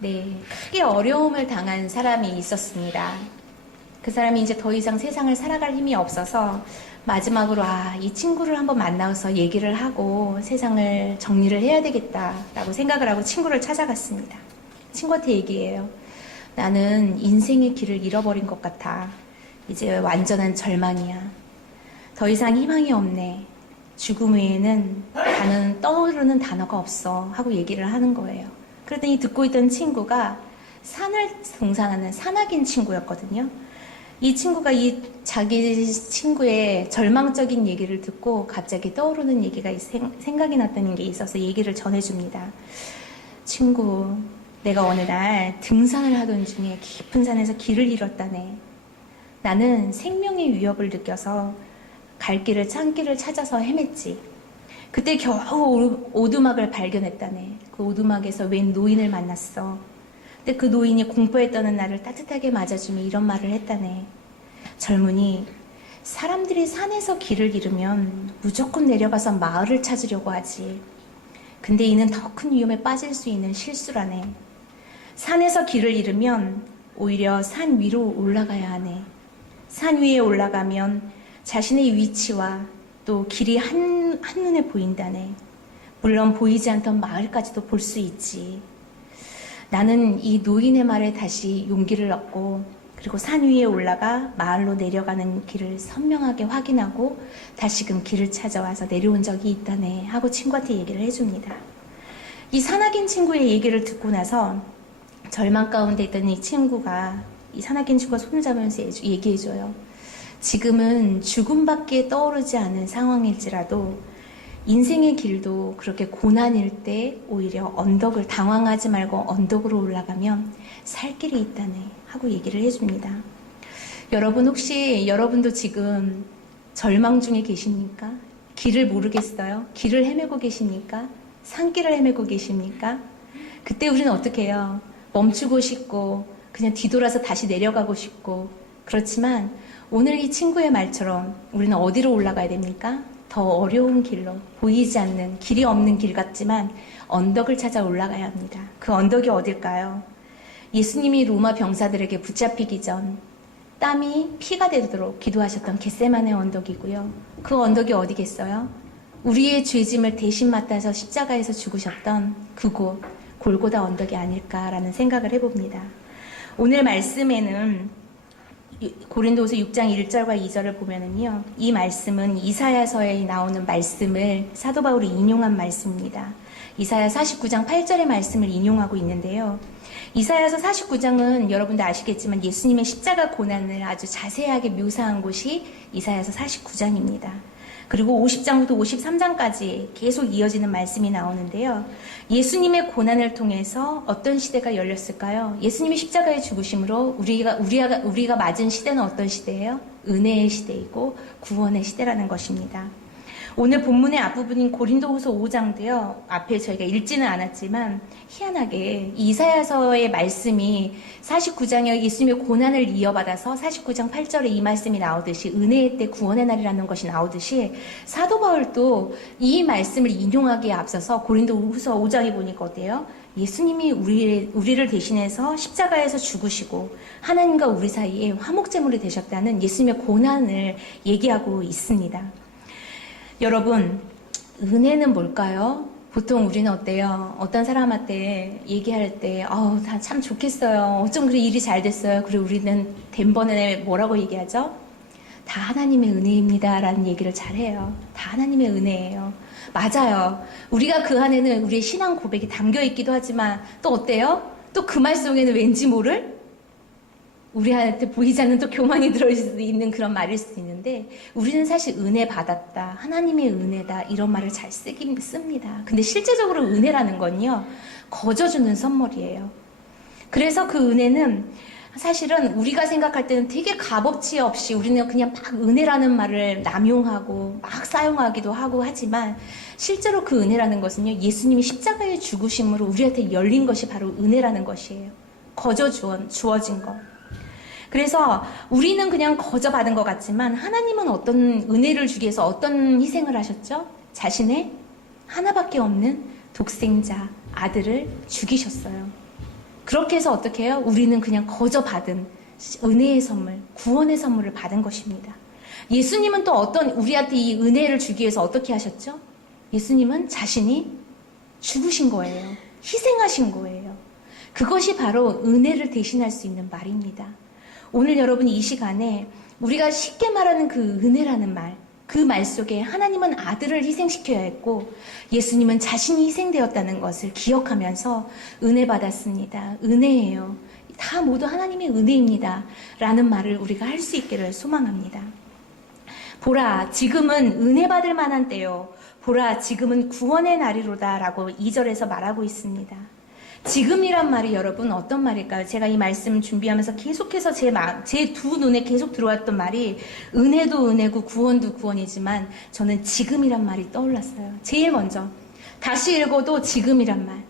네, 크게 어려움을 당한 사람이 있었습니다. 그 사람이 이제 더 이상 세상을 살아갈 힘이 없어서 마지막으로 이 친구를 한번 만나서 얘기를 하고 세상을 정리를 해야 되겠다라고 생각을 하고 친구를 찾아갔습니다. 친구한테 얘기해요. 나는 인생의 길을 잃어버린 것 같아. 이제 완전한 절망이야. 더 이상 희망이 없네. 죽음 외에는 나는 떠오르는 단어가 없어 하고 얘기를 하는 거예요. 그랬더니 듣고 있던 친구가 산을 등산하는 산악인 친구였거든요. 이 친구가 이 자기 친구의 절망적인 얘기를 듣고 갑자기 떠오르는 얘기가 생각이 났다는 게 있어서 얘기를 전해줍니다. 친구, 내가 어느 날 등산을 하던 중에 깊은 산에서 길을 잃었다네. 나는 생명의 위협을 느껴서 갈 길을 창길을 찾아서 헤맸지. 그때 겨우 오두막을 발견했다네. 그 오두막에서 웬 노인을 만났어. 근데 그 노인이 공포에 떠는 나를 따뜻하게 맞아주며 이런 말을 했다네. 젊은이, 사람들이 산에서 길을 잃으면 무조건 내려가서 마을을 찾으려고 하지. 근데 이는 더 큰 위험에 빠질 수 있는 실수라네. 산에서 길을 잃으면 오히려 산 위로 올라가야 하네. 산 위에 올라가면 자신의 위치와 또 길이 한눈에 보인다네. 물론 보이지 않던 마을까지도 볼 수 있지. 나는 이 노인의 말에 다시 용기를 얻고 그리고 산 위에 올라가 마을로 내려가는 길을 선명하게 확인하고 다시금 길을 찾아와서 내려온 적이 있다네 하고 친구한테 얘기를 해줍니다. 이 산악인 친구의 얘기를 듣고 나서 절망 가운데 있던 이 산악인 친구가 손을 잡으면서 얘기해줘요. 지금은 죽음밖에 떠오르지 않은 상황일지라도 인생의 길도 그렇게 고난일 때 오히려 당황하지 말고 언덕으로 올라가면 살 길이 있다네 하고 얘기를 해줍니다. 여러분 혹시 여러분도 지금 절망 중에 계십니까? 길을 모르겠어요? 길을 헤매고 계십니까? 산길을 헤매고 계십니까? 그때 우리는 어떻게 해요? 멈추고 싶고 그냥 뒤돌아서 다시 내려가고 싶고 그렇지만 오늘 이 친구의 말처럼 우리는 어디로 올라가야 됩니까? 더 어려운 길로 보이지 않는 길이 없는 길 같지만 언덕을 찾아 올라가야 합니다. 그 언덕이 어딜까요? 예수님이 로마 병사들에게 붙잡히기 전 땀이 피가 되도록 기도하셨던 겟세마네 언덕이고요. 그 언덕이 어디겠어요? 우리의 죄짐을 대신 맡아서 십자가에서 죽으셨던 그곳 골고다 언덕이 아닐까라는 생각을 해봅니다. 오늘 말씀에는 고린도후서 6장 1절과 2절을 보면은요, 이 말씀은 이사야서에 나오는 말씀을 사도 바울이 인용한 말씀입니다. 이사야 49장 8절의 말씀을 인용하고 있는데요. 이사야서 49장은 여러분도 아시겠지만 예수님의 십자가 고난을 아주 자세하게 묘사한 곳이 이사야서 49장입니다. 그리고 50장부터 53장까지 계속 이어지는 말씀이 나오는데요. 예수님의 고난을 통해서 어떤 시대가 열렸을까요? 예수님이 십자가에 죽으심으로 우리가 맞은 시대는 어떤 시대예요? 은혜의 시대이고 구원의 시대라는 것입니다. 오늘 본문의 앞부분인 고린도후서 5장도요. 앞에 저희가 읽지는 않았지만 희한하게 이사야서의 말씀이 49장에 예수님의 고난을 이어받아서 49장 8절에 이 말씀이 나오듯이 은혜의 때 구원의 날이라는 것이 나오듯이 사도 바울도 이 말씀을 인용하기에 앞서서 고린도후서 5장에 보니까 어때요? 예수님이 우리를 대신해서 십자가에서 죽으시고 하나님과 우리 사이에 화목제물이 되셨다는 예수님의 고난을 얘기하고 있습니다. 여러분, 은혜는 뭘까요? 보통 우리는 어때요? 어떤 사람한테 얘기할 때, 다 참 좋겠어요. 어쩜 그리 일이 잘 됐어요. 그리고 우리는 덴번에 뭐라고 얘기하죠? 다 하나님의 은혜입니다. 라는 얘기를 잘해요. 다 하나님의 은혜예요. 맞아요. 우리가 그 안에는 우리의 신앙 고백이 담겨 있기도 하지만 또 어때요? 또 그 말 속에는 왠지 모를 우리한테 보이지 않는 또 교만이 들어있을 수도 있는 그런 말일 수도 있는데 우리는 사실 은혜 받았다, 하나님의 은혜다 이런 말을 잘 씁니다. 근데 실제적으로 은혜라는 건요, 거저주는 선물이에요. 그래서 그 은혜는 사실은 우리가 생각할 때는 되게 값어치 없이 우리는 그냥 막 은혜라는 말을 남용하고 막 사용하기도 하고 하지만 실제로 그 은혜라는 것은요, 예수님이 십자가에 죽으심으로 우리한테 열린 것이 바로 은혜라는 것이에요. 거저 주어진 것. 그래서 우리는 그냥 거저 받은 것 같지만 하나님은 어떤 은혜를 주기 위해서 어떤 희생을 하셨죠? 자신의 하나밖에 없는 독생자 아들을 죽이셨어요. 그렇게 해서 어떻게 해요? 우리는 그냥 거저 받은 은혜의 선물, 구원의 선물을 받은 것입니다. 예수님은 또 우리한테 이 은혜를 주기 위해서 어떻게 하셨죠? 예수님은 자신이 죽으신 거예요. 희생하신 거예요. 그것이 바로 은혜를 대신할 수 있는 말입니다. 오늘 여러분 이 시간에 우리가 쉽게 말하는 그 은혜라는 말, 그 말 속에 하나님은 아들을 희생시켜야 했고 예수님은 자신이 희생되었다는 것을 기억하면서 은혜 받았습니다. 은혜예요. 다 모두 하나님의 은혜입니다. 라는 말을 우리가 할 수 있기를 소망합니다. 보라, 지금은 은혜 받을 만한 때요. 보라, 지금은 구원의 날이로다. 라고 2절에서 말하고 있습니다. 지금이란 말이 여러분 어떤 말일까요? 제가 이 말씀 준비하면서 계속해서 제 두 눈에 계속 들어왔던 말이 은혜도 은혜고 구원도 구원이지만 저는 지금이란 말이 떠올랐어요. 제일 먼저. 다시 읽어도 지금이란 말.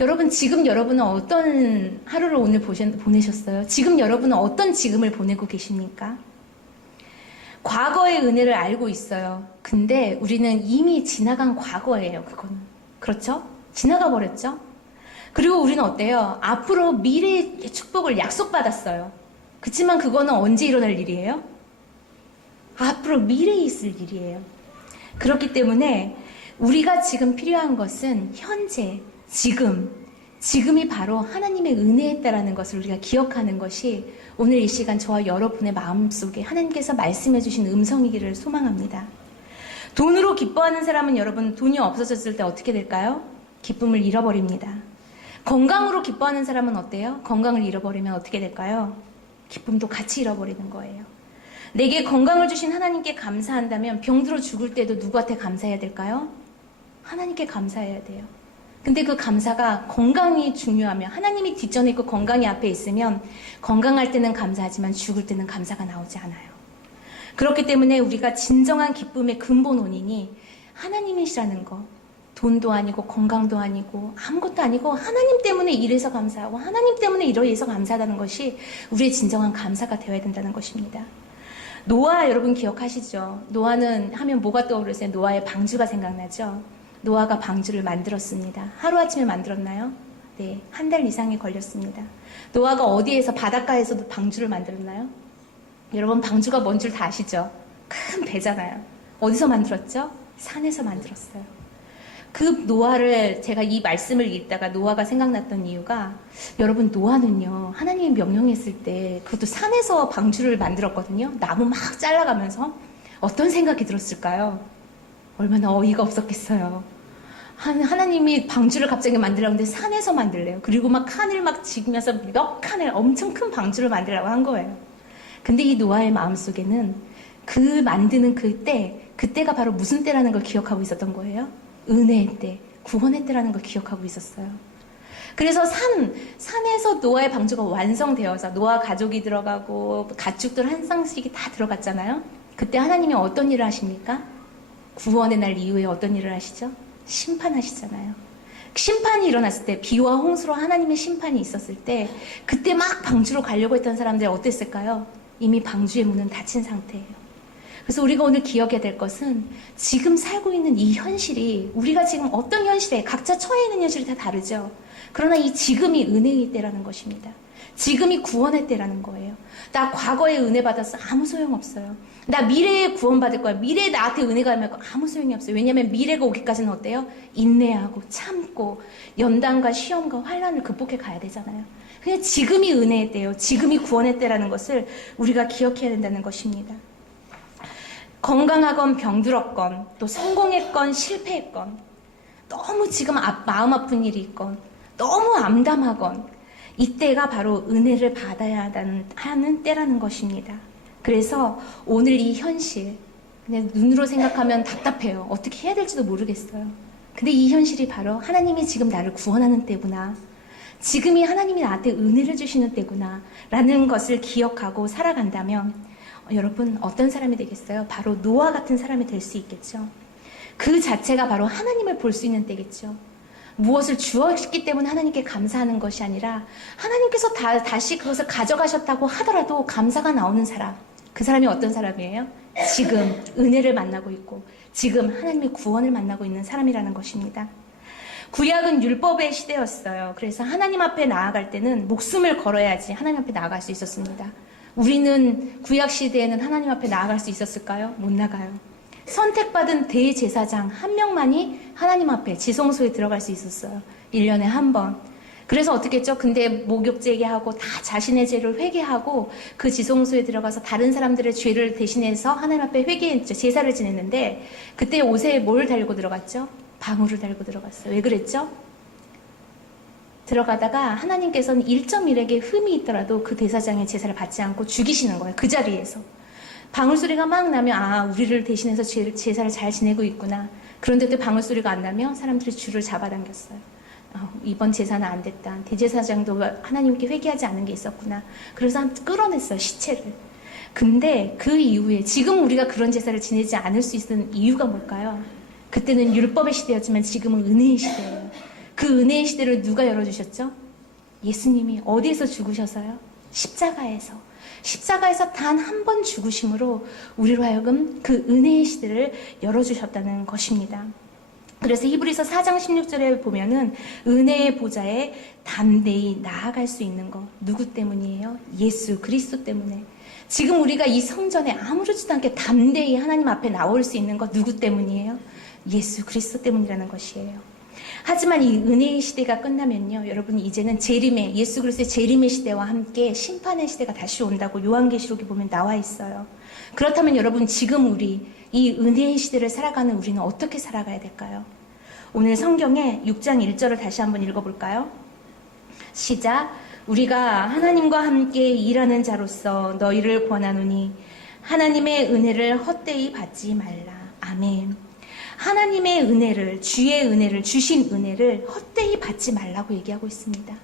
여러분, 지금 여러분은 어떤 하루를 오늘 보내셨어요? 지금 여러분은 어떤 지금을 보내고 계십니까? 과거의 은혜를 알고 있어요. 근데 우리는 이미 지나간 과거예요, 그거는. 그렇죠? 지나가 버렸죠? 그리고 우리는 어때요? 앞으로 미래의 축복을 약속받았어요. 그치만 그거는 언제 일어날 일이에요? 앞으로 미래에 있을 일이에요. 그렇기 때문에 우리가 지금 필요한 것은 현재, 지금이 바로 하나님의 은혜였다라는 것을 우리가 기억하는 것이 오늘 이 시간 저와 여러분의 마음속에 하나님께서 말씀해 주신 음성이기를 소망합니다. 돈으로 기뻐하는 사람은 여러분 돈이 없어졌을 때 어떻게 될까요? 기쁨을 잃어버립니다. 건강으로 기뻐하는 사람은 어때요? 건강을 잃어버리면 어떻게 될까요? 기쁨도 같이 잃어버리는 거예요. 내게 건강을 주신 하나님께 감사한다면 병들어 죽을 때도 누구한테 감사해야 될까요? 하나님께 감사해야 돼요. 근데 그 감사가 건강이 중요하면 하나님이 뒷전에 있고 건강이 앞에 있으면 건강할 때는 감사하지만 죽을 때는 감사가 나오지 않아요. 그렇기 때문에 우리가 진정한 기쁨의 근본 원인이 하나님이시라는 거, 돈도 아니고 건강도 아니고 아무것도 아니고 하나님 때문에 이래서 감사하고 하나님 때문에 이러해서 감사하다는 것이 우리의 진정한 감사가 되어야 된다는 것입니다. 노아 여러분 기억하시죠? 노아는 하면 뭐가 떠오르세요? 노아의 방주가 생각나죠? 노아가 방주를 만들었습니다. 하루아침에 만들었나요? 네, 한 달 이상이 걸렸습니다. 노아가 어디에서 바닷가에서도 방주를 만들었나요? 여러분 방주가 뭔 줄 다 아시죠? 큰 배잖아요. 어디서 만들었죠? 산에서 만들었어요. 그 노아를 제가 이 말씀을 읽다가 노아가 생각났던 이유가 여러분 노아는요 하나님이 명령했을 때 그것도 산에서 방주를 만들었거든요. 나무 막 잘라가면서 어떤 생각이 들었을까요? 얼마나 어이가 없었겠어요. 하나님이 방주를 갑자기 만들라고 하는데 산에서 만들래요. 그리고 막 칸을 막 지으면서 몇 칸을 엄청 큰 방주를 만들라고 한 거예요. 근데 이 노아의 마음속에는 그 만드는 그때가 바로 무슨 때라는 걸 기억하고 있었던 거예요? 은혜의 때, 구원의 때라는 걸 기억하고 있었어요. 그래서 산에서 노아의 방주가 완성되어서 노아 가족이 들어가고 가축들 한 쌍씩이 다 들어갔잖아요. 그때 하나님이 어떤 일을 하십니까? 구원의 날 이후에 어떤 일을 하시죠? 심판하시잖아요. 심판이 일어났을 때 비와 홍수로 하나님의 심판이 있었을 때 그때 막 방주로 가려고 했던 사람들이 어땠을까요? 이미 방주의 문은 닫힌 상태예요. 그래서 우리가 오늘 기억해야 될 것은 지금 살고 있는 이 현실이 우리가 지금 어떤 현실에 각자 처해 있는 현실이 다 다르죠. 그러나 이 지금이 은혜의 때라는 것입니다. 지금이 구원의 때라는 거예요. 나 과거에 은혜 받았어. 아무 소용없어요. 나 미래에 구원받을 거야. 미래에 나한테 은혜가 임할 거야. 아무 소용이 없어요. 왜냐하면 미래가 오기까지는 어때요? 인내하고 참고 연단과 시험과 환난을 극복해 가야 되잖아요. 그냥 지금이 은혜의 때예요. 지금이 구원의 때라는 것을 우리가 기억해야 된다는 것입니다. 건강하건 병들었건 또 성공했건 실패했건 너무 지금 마음 아픈 일이 있건 너무 암담하건 이때가 바로 은혜를 받아야 하는 때라는 것입니다. 그래서 오늘 이 현실 그냥 눈으로 생각하면 답답해요. 어떻게 해야 될지도 모르겠어요. 근데 이 현실이 바로 하나님이 지금 나를 구원하는 때구나. 지금이 하나님이 나한테 은혜를 주시는 때구나 라는 것을 기억하고 살아간다면 여러분 어떤 사람이 되겠어요? 바로 노아 같은 사람이 될 수 있겠죠. 그 자체가 바로 하나님을 볼 수 있는 때겠죠. 무엇을 주었기 때문에 하나님께 감사하는 것이 아니라 하나님께서 다시 그것을 가져가셨다고 하더라도 감사가 나오는 사람. 그 사람이 어떤 사람이에요? 지금 은혜를 만나고 있고 지금 하나님의 구원을 만나고 있는 사람이라는 것입니다. 구약은 율법의 시대였어요. 그래서 하나님 앞에 나아갈 때는 목숨을 걸어야지 하나님 앞에 나아갈 수 있었습니다. 우리는 구약 시대에는 하나님 앞에 나아갈 수 있었을까요? 못 나가요. 선택받은 대제사장 한 명만이 하나님 앞에 지성소에 들어갈 수 있었어요. 1년에 한 번. 그래서 어떻게 했죠? 근데 목욕 제기하고 다 자신의 죄를 회개하고 그 지성소에 들어가서 다른 사람들의 죄를 대신해서 하나님 앞에 회개했죠. 제사를 지냈는데 그때 옷에 뭘 달고 들어갔죠? 방울을 달고 들어갔어요. 왜 그랬죠? 들어가다가 하나님께서는 1.1에게 흠이 있더라도 그 대사장의 제사를 받지 않고 죽이시는 거예요. 그 자리에서. 방울 소리가 막 나면 우리를 대신해서 제사를 잘 지내고 있구나. 그런데도 방울 소리가 안 나면 사람들이 줄을 잡아당겼어요. 이번 제사는 안 됐다. 대제사장도 하나님께 회개하지 않은 게 있었구나. 그래서 끌어냈어요. 시체를. 근데 그 이후에 지금 우리가 그런 제사를 지내지 않을 수 있는 이유가 뭘까요? 그때는 율법의 시대였지만 지금은 은혜의 시대예요. 그 은혜의 시대를 누가 열어주셨죠? 예수님이. 어디에서 죽으셔서요? 십자가에서. 십자가에서 단 한 번 죽으심으로 우리로 하여금 그 은혜의 시대를 열어주셨다는 것입니다. 그래서 히브리서 4장 16절에 보면은 은혜의 보좌에 담대히 나아갈 수 있는 것. 누구 때문이에요? 예수 그리스도 때문에. 지금 우리가 이 성전에 아무렇지도 않게 담대히 하나님 앞에 나올 수 있는 것 누구 때문이에요? 예수 그리스도 때문이라는 것이에요. 하지만 이 은혜의 시대가 끝나면요, 여러분 이제는 재림의, 예수 그리스도의 재림의 시대와 함께 심판의 시대가 다시 온다고 요한계시록에 보면 나와 있어요. 그렇다면 여러분 지금 우리 이 은혜의 시대를 살아가는 우리는 어떻게 살아가야 될까요? 오늘 성경에 6장 1절을 다시 한번 읽어볼까요? 시작. 우리가 하나님과 함께 일하는 자로서 너희를 권하노니 하나님의 은혜를 헛되이 받지 말라. 아멘. 하나님의 은혜를, 주의 은혜를, 주신 은혜를 헛되이 받지 말라고 얘기하고 있습니다.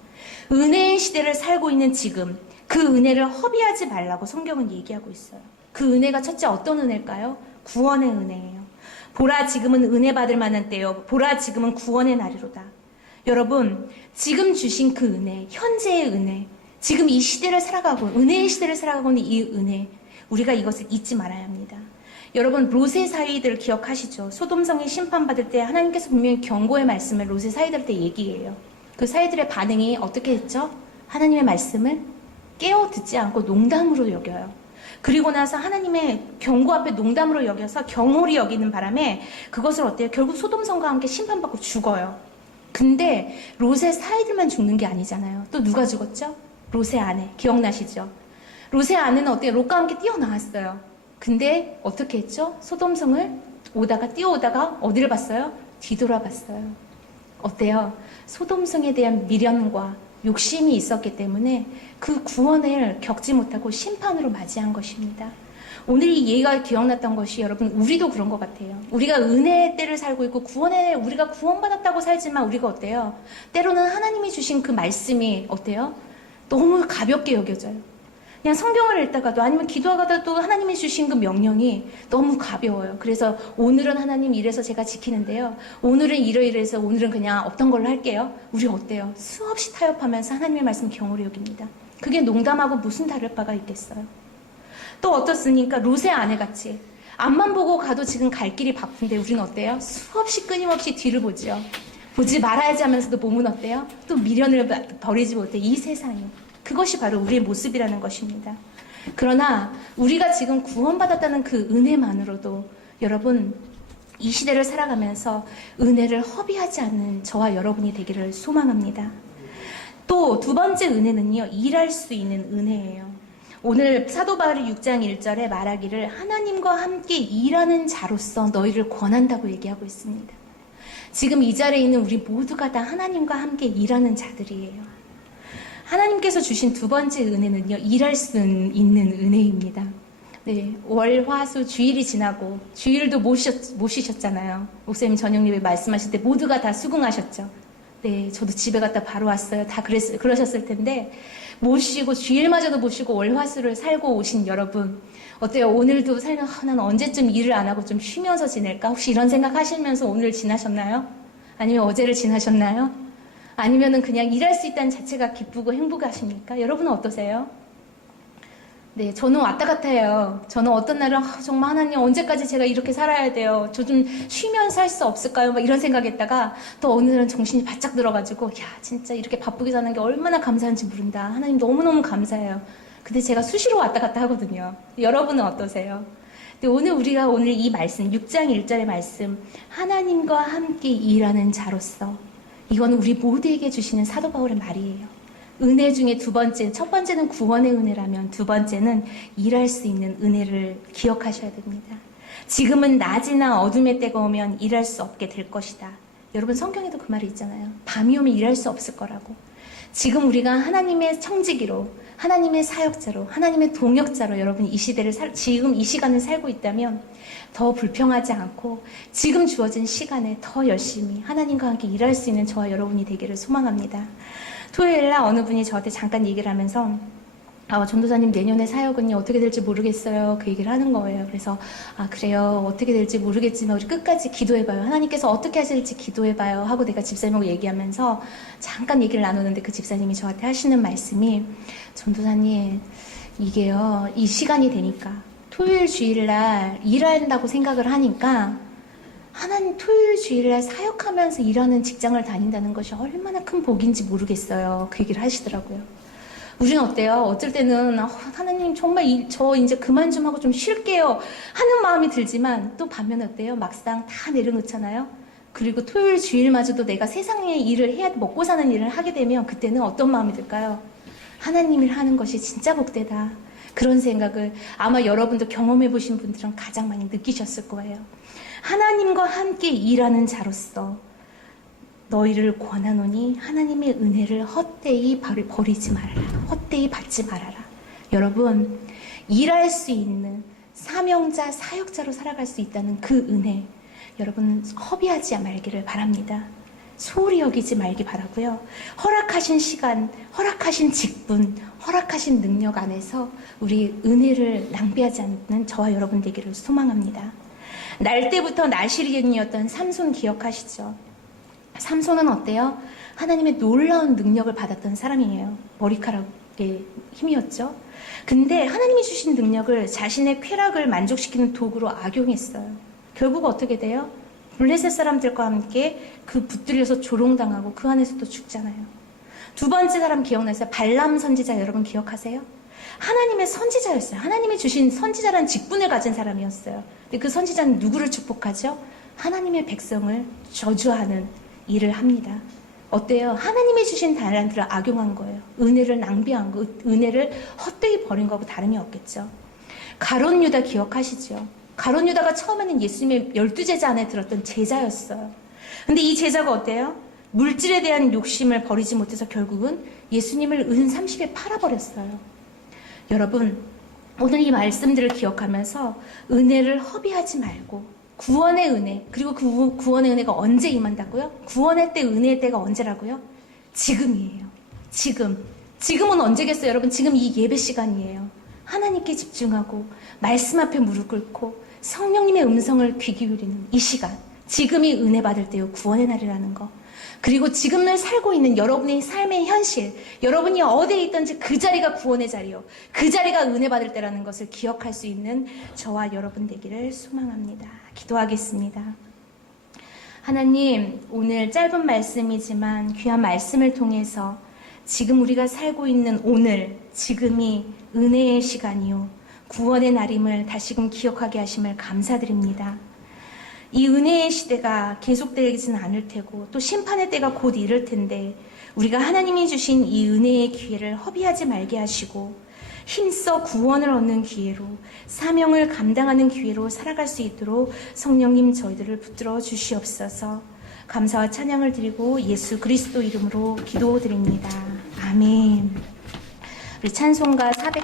은혜의 시대를 살고 있는 지금 그 은혜를 허비하지 말라고 성경은 얘기하고 있어요. 그 은혜가 첫째 어떤 은혜일까요? 구원의 은혜예요. 보라 지금은 은혜 받을 만한 때요. 보라 지금은 구원의 날이로다. 여러분 지금 주신 그 은혜, 현재의 은혜, 지금 이 시대를 살아가고 은혜의 시대를 살아가고 있는 이 은혜, 우리가 이것을 잊지 말아야 합니다. 여러분 롯의 사위들 기억하시죠? 소돔성이 심판받을 때 하나님께서 분명히 경고의 말씀을 롯의 사위들한테 얘기해요. 그 사위들의 반응이 어떻게 했죠? 하나님의 말씀을 깨어 듣지 않고 농담으로 여겨요. 그리고 나서 하나님의 경고 앞에 농담으로 여겨서 경홀히 여기는 바람에 그것을 어때요? 결국 소돔성과 함께 심판받고 죽어요. 근데 롯의 사위들만 죽는 게 아니잖아요. 또 누가 죽었죠? 롯의 아내. 기억나시죠? 롯의 아내는 어때요? 롯과 함께 뛰어나왔어요. 근데 어떻게 했죠? 소돔성을 뛰어오다가 어디를 봤어요? 뒤돌아봤어요. 어때요? 소돔성에 대한 미련과 욕심이 있었기 때문에 그 구원을 겪지 못하고 심판으로 맞이한 것입니다. 오늘 이 예가 기억났던 것이 여러분 우리도 그런 것 같아요. 우리가 은혜의 때를 살고 있고 우리가 구원받았다고 살지만 우리가 어때요? 때로는 하나님이 주신 그 말씀이 어때요? 너무 가볍게 여겨져요. 그냥 성경을 읽다가도 아니면 기도하다가도 하나님이 주신 그 명령이 너무 가벼워요. 그래서 오늘은 하나님 이래서 제가 지키는데요. 오늘은 이러이래서 오늘은 그냥 없던 걸로 할게요. 우리 어때요? 수없이 타협하면서 하나님의 말씀 경홀히 여깁니다. 그게 농담하고 무슨 다를 바가 있겠어요? 또 어떻습니까? 롯의 아내같이 앞만 보고 가도 지금 갈 길이 바쁜데 우리는 어때요? 수없이 끊임없이 뒤를 보죠. 보지 말아야지 하면서도 몸은 어때요? 또 미련을 버리지 못해. 이 세상이. 그것이 바로 우리의 모습이라는 것입니다. 그러나 우리가 지금 구원받았다는 그 은혜만으로도 여러분 이 시대를 살아가면서 은혜를 허비하지 않는 저와 여러분이 되기를 소망합니다. 또 두 번째 은혜는요, 일할 수 있는 은혜예요. 오늘 사도 바울이 6장 1절에 말하기를 하나님과 함께 일하는 자로서 너희를 권한다고 얘기하고 있습니다. 지금 이 자리에 있는 우리 모두가 다 하나님과 함께 일하는 자들이에요. 하나님께서 주신 두 번째 은혜는요, 일할 수 있는 은혜입니다. 네, 월, 화, 수 주일이 지나고 주일도 모시셨잖아요. 목사님 저녁 예배 말씀하실 때 모두가 다 수긍하셨죠. 네, 저도 집에 갔다 바로 왔어요. 다 그러셨을 텐데 모시고 주일마저도 모시고 월, 화, 수를 살고 오신 여러분 어때요? 오늘도 살면 난 언제쯤 일을 안 하고 좀 쉬면서 지낼까? 혹시 이런 생각 하시면서 오늘 지나셨나요? 아니면 어제를 지나셨나요? 아니면은 그냥 일할 수 있다는 자체가 기쁘고 행복하십니까? 여러분은 어떠세요? 네, 저는 왔다 갔다 해요. 저는 어떤 날은 정말 하나님 언제까지 제가 이렇게 살아야 돼요. 저 좀 쉬면서 할 수 없을까요? 막 이런 생각했다가 또 어느 날은 정신이 바짝 들어가지고 야 진짜 이렇게 바쁘게 사는 게 얼마나 감사한지 모른다. 하나님 너무너무 감사해요. 근데 제가 수시로 왔다 갔다 하거든요. 여러분은 어떠세요? 근데 오늘 이 말씀 6장 1절의 말씀 하나님과 함께 일하는 자로서 이거는 우리 모두에게 주시는 사도 바울의 말이에요. 은혜 중에 첫 번째는 구원의 은혜라면 두 번째는 일할 수 있는 은혜를 기억하셔야 됩니다. 지금은 낮이나 어둠의 때가 오면 일할 수 없게 될 것이다. 여러분 성경에도 그 말이 있잖아요. 밤이 오면 일할 수 없을 거라고. 지금 우리가 하나님의 청지기로 하나님의 사역자로 하나님의 동역자로 여러분 이 시대를 지금 이 시간을 살고 있다면 더 불평하지 않고 지금 주어진 시간에 더 열심히 하나님과 함께 일할 수 있는 저와 여러분이 되기를 소망합니다. 토요일날 어느 분이 저한테 잠깐 얘기를 하면서 전도사님 내년에 사역은요 어떻게 될지 모르겠어요 그 얘기를 하는 거예요. 그래서 그래요 어떻게 될지 모르겠지만 우리 끝까지 기도해봐요. 하나님께서 어떻게 하실지 기도해봐요 하고 내가 집사님하고 얘기하면서 잠깐 얘기를 나누는데 그 집사님이 저한테 하시는 말씀이 전도사님 이게요 이 시간이 되니까 토요일 주일날 일한다고 생각을 하니까 하나님 토요일 주일날 사역하면서 일하는 직장을 다닌다는 것이 얼마나 큰 복인지 모르겠어요. 그 얘기를 하시더라고요. 우리는 어때요? 어쩔 때는 하나님 정말 저 이제 그만 좀 하고 좀 쉴게요 하는 마음이 들지만 또 반면에 어때요? 막상 다 내려놓잖아요. 그리고 토요일 주일마저도 내가 세상의 일을 해야 먹고 사는 일을 하게 되면 그때는 어떤 마음이 들까요? 하나님 일 하는 것이 진짜 복되다. 그런 생각을 아마 여러분도 경험해 보신 분들은 가장 많이 느끼셨을 거예요. 하나님과 함께 일하는 자로서 너희를 권하노니 하나님의 은혜를 헛되이 버리지 말아라. 헛되이 받지 말아라. 여러분 일할 수 있는 사명자, 사역자로 살아갈 수 있다는 그 은혜 여러분 허비하지 말기를 바랍니다. 소홀히 여기지 말기 바라고요. 허락하신 시간, 허락하신 직분, 허락하신 능력 안에서 우리 은혜를 낭비하지 않는 저와 여러분 되기를 소망합니다. 날 때부터 나시린이었던 삼손 기억하시죠? 삼손은 어때요? 하나님의 놀라운 능력을 받았던 사람이에요. 머리카락의 힘이었죠. 근데 하나님이 주신 능력을 자신의 쾌락을 만족시키는 도구로 악용했어요. 결국 어떻게 돼요? 블레셋 사람들과 함께 그 붙들려서 조롱당하고 그 안에서 또 죽잖아요. 두 번째 사람 기억나세요? 발람 선지자 여러분 기억하세요? 하나님의 선지자였어요. 하나님이 주신 선지자라는 직분을 가진 사람이었어요. 근데 그 선지자는 누구를 축복하죠? 하나님의 백성을 저주하는 일을 합니다. 어때요? 하나님이 주신 달란트를 악용한 거예요. 은혜를 낭비한 거, 은혜를 헛되이 버린 거하고 다름이 없겠죠. 가룟 유다 기억하시죠? 가룟 유다가 처음에는 예수님의 12제자 안에 들었던 제자였어요. 근데 이 제자가 어때요? 물질에 대한 욕심을 버리지 못해서 결국은 예수님을 은 30에 팔아버렸어요. 여러분 오늘 이 말씀들을 기억하면서 은혜를 허비하지 말고 구원의 은혜, 그리고 그 구원의 은혜가 언제 임한다고요? 구원의 때 은혜의 때가 언제라고요? 지금이에요. 지금은 언제겠어요 여러분? 지금 이 예배 시간이에요. 하나님께 집중하고 말씀 앞에 무릎 꿇고 성령님의 음성을 귀 기울이는 이 시간, 지금이 은혜 받을 때요 구원의 날이라는 거. 그리고 지금을 살고 있는 여러분의 삶의 현실, 여러분이 어디에 있든지 그 자리가 구원의 자리요, 그 자리가 은혜 받을 때라는 것을 기억할 수 있는 저와 여러분 되기를 소망합니다. 기도하겠습니다. 하나님, 오늘 짧은 말씀이지만 귀한 말씀을 통해서 지금 우리가 살고 있는 오늘, 지금이 은혜의 시간이요 구원의 날임을 다시금 기억하게 하심을 감사드립니다. 이 은혜의 시대가 계속되지는 않을 테고 또 심판의 때가 곧 이를 텐데 우리가 하나님이 주신 이 은혜의 기회를 허비하지 말게 하시고 힘써 구원을 얻는 기회로, 사명을 감당하는 기회로 살아갈 수 있도록 성령님 저희들을 붙들어 주시옵소서. 감사와 찬양을 드리고 예수 그리스도 이름으로 기도드립니다. 아멘. 우리 찬송가 440